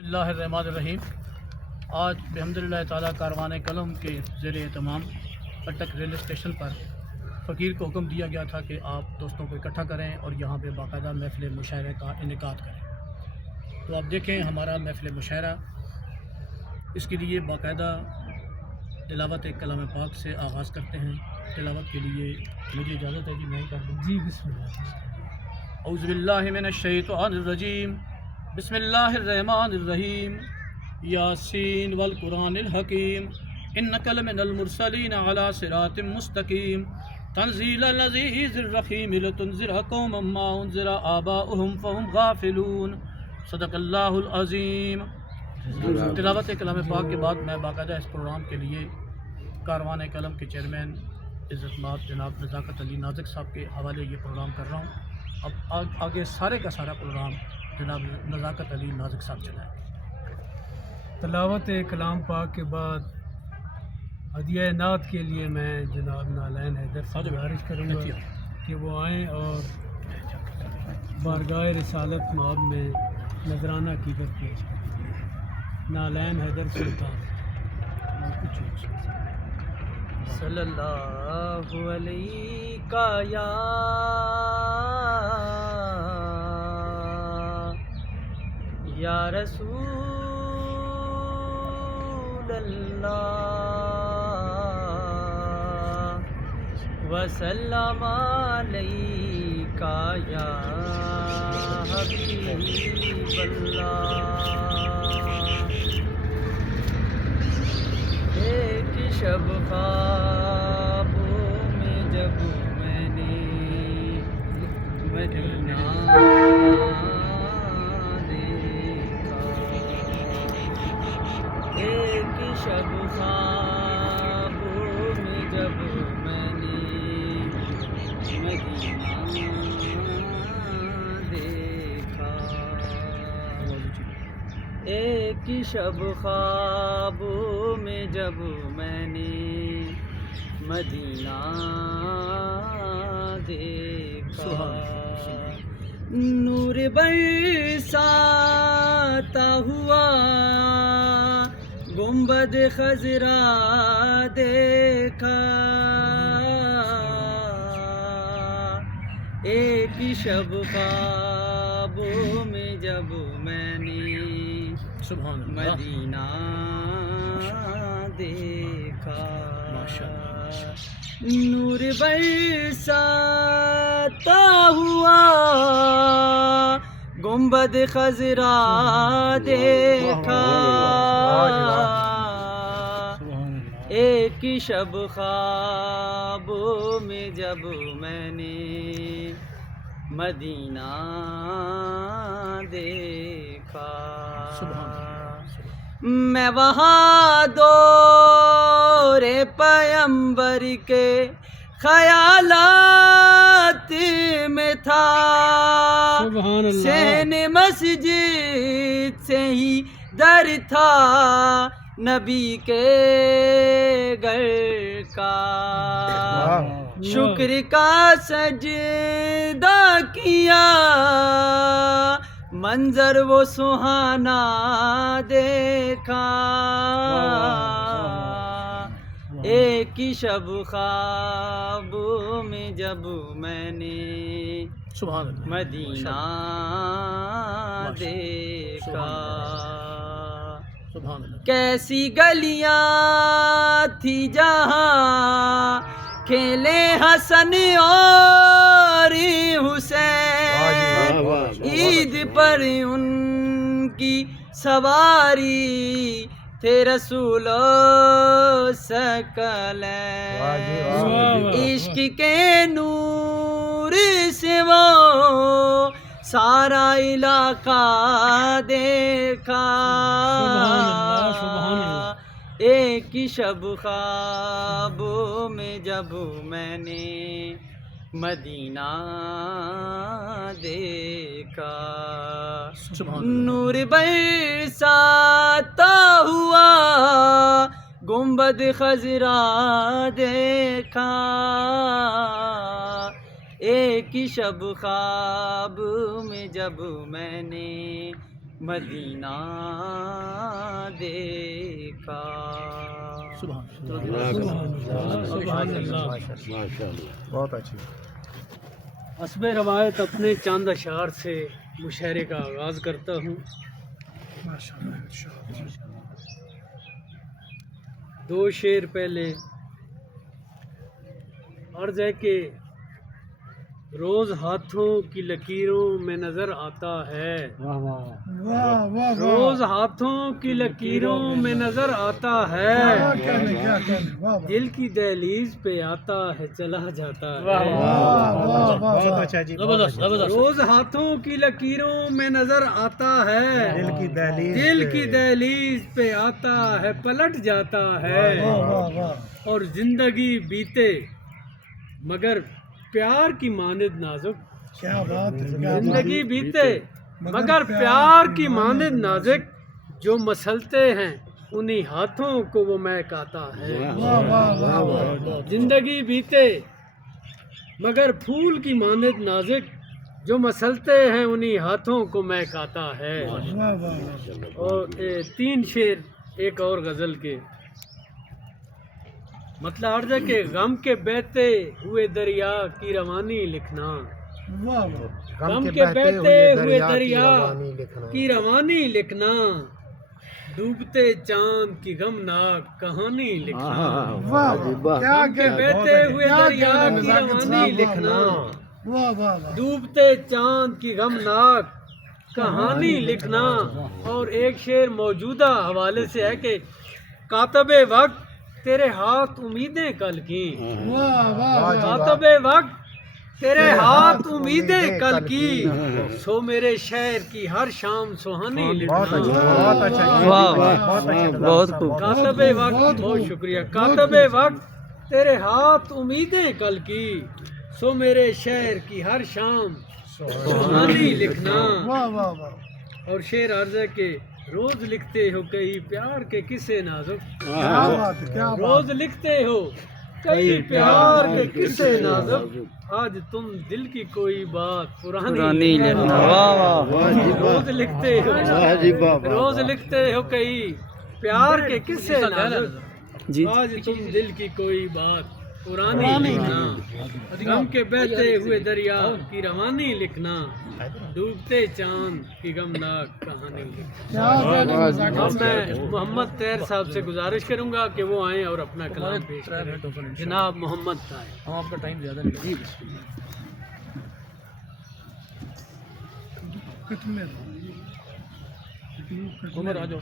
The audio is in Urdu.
اللہ الرحمن الرحیم۔ آج بحمدللہ تعالیٰ کاروان قلم کے زیر اہتمام اٹک ریلوے اسٹیشن پر فقیر کو حکم دیا گیا تھا کہ آپ دوستوں کو اکٹھا کریں اور یہاں پہ باقاعدہ محفل مشاعرے کا انعقاد کریں۔ تو آپ دیکھیں ہمارا محفل مشاعرہ، اس کے لیے باقاعدہ تلاوت کلام پاک سے آغاز کرتے ہیں۔ تلاوت کے لیے مجھے اجازت ہے جی، میں کر دوں؟ جی بسم اللہ۔ اعوذ باللہ من الشیطان الرجیم، بسم اللہ الرحمن الرحیم۔ یاسین والقرآن الحکیم، انک لمن المرسلین علی صراط مستقیم، تنزیل العزیز الرحیم، لتنذر قوما ما انذر آباؤہم فہم غافلون۔ صدق اللہ العظیم۔ تلاوت کلام پاک کے بعد میں باقاعدہ اس پروگرام کے لیے کاروان قلم کے چیئرمین عزت مآب جناب نزاکت علی نازک صاحب کے حوالے یہ پروگرام کر رہا ہوں۔ اب آگے سارے کا سارا پروگرام جناب نزاکت علی نازک صاحب چلائیں۔ تلاوت کلام پاک کے بعد ہدیہ نعت کے لیے میں جناب نالین حیدر سے گزارش کروں گا کہ وہ آئیں اور بارگاہ رسالت مآب میں نذرانہ عقیدت پیش کریں۔ نالین حیدر سلطان۔ صلی اللہ علیہ یا رسول اللہ وسلم علیک یا حبیب اللہ۔ ایک شب خوابوں میں جب میں نے مدینہ دیکھا، ایک شب خوابوں میں جب میں نے مدینہ دیکھا، ایک شب خوابوں میں جب میں نے مدینہ دیکھا، نور برساتا ہوا گنبد خضرا دیکھا، ایک شب خوابوں میں جب میں نے مدینہ دیکھا، نور برساتا ہوا گنبد خضرا دیکھا، ایک شب خوابوں میں جب میں نے مدینہ دیکھا، میں وہاں دور پیمبر کے خیالات میں تھا، سین مسجد سے ہی در تھا نبی کے گھر کا، شکر کا سجدہ کیا منظر وہ سہانا دیکھا، ایک شب خوابوں میں جب میں نے مدینہ دیکھا، کیسی گلیاں تھی جہاں کھیلے حسن اور حسین، عید پر ان کی سواری تھے رسول و ثقلین، عشق کے نور سے وہ سارا علاقہ دیکھا، ایک شب خوابوں میں جب میں نے مدینہ دیکھا، نور برساتا ہوا گنبد خضرا دیکھا، ایک شب خواب میں جب میں نے مدینہ دیکھا. سبحان اللہ. بہت اچھی. حسب روایت اپنے چاند اشعار سے مشاعرے کا آغاز کرتا ہوں. دو شعر پہلے عرض ہے کہ روز ہاتھوں کی لکیروں میں نظر آتا ہے. روز ہاتھوں کی لکیروں میں نظر آتا ہے. دل کی دہلیز پہ آتا ہے چلا جاتا ہے. روز ہاتھوں کی لکیروں میں نظر آتا ہے. دل کی دہلیز پہ آتا ہے پلٹ جاتا ہے. اور زندگی بیتے مگر پیار کی مانند نازک. زندگی بیتے مگر پیار کی مانند نازک. جو مسلتے ہیں انہی ہاتھوں کو وہ مہک آتا ہے. زندگی بیتے مگر پھول کی مانند نازک. جو مسلتے ہیں انہی ہاتھوں کو مہک آتا ہے. اور 3 شعر ایک اور غزل کے. مطلب عرض ہے کہ غم کے بہتے ہوئے دریا کی روانی لکھنا. غم کے بہتے ہوئے دریا کی روانی لکھنا. ڈوبتے چاند کی غمناک کہانی لکھنا. غم کے بہتے ہوئے دریا کی روانی لکھنا. ڈوبتے چاند کی غمناک کہانی لکھنا. اور ایک شعر موجودہ حوالے سے ہے کہ کاتب وقت تیرے ہاتھ امیدیں کل کی. کاتب وقت تیرے ہاتھ امیدیں کل کی. سو میرے شہر کی ہر شام سہانی لکھنا. بہت خوب. کاتب وقت بہت شکریہ. کاتب وقت تیرے ہاتھ امیدیں کل کی. سو میرے شہر کی ہر شام سہانی لکھنا. اور شعر عرض ہے کہ روز لکھتے ہو کئی پیار کے قصے نازک. روز لکھتے ہو کئی پیار کے قصے نازک. آج تم دل کی کوئی بات پرانی لکھنا. روز لکھتے ہو روز لکھتے ہو کئی پیار کے قصے نازک. آج تم دل کی کوئی بات پرانی لکھنا. غم کے بہتے ہوئے دریا کی روانی لکھنا. ڈوبتے چاند کی غمناک کہانی لکھنا. اب میں محمد طاہر صاحب سے گزارش کروں گا کہ وہ آئیں اور اپنا کلام پیش کریں. جناب محمد طاہر. ہم آپ کا ٹائم زیادہ نہیں. عمر آ جاؤ.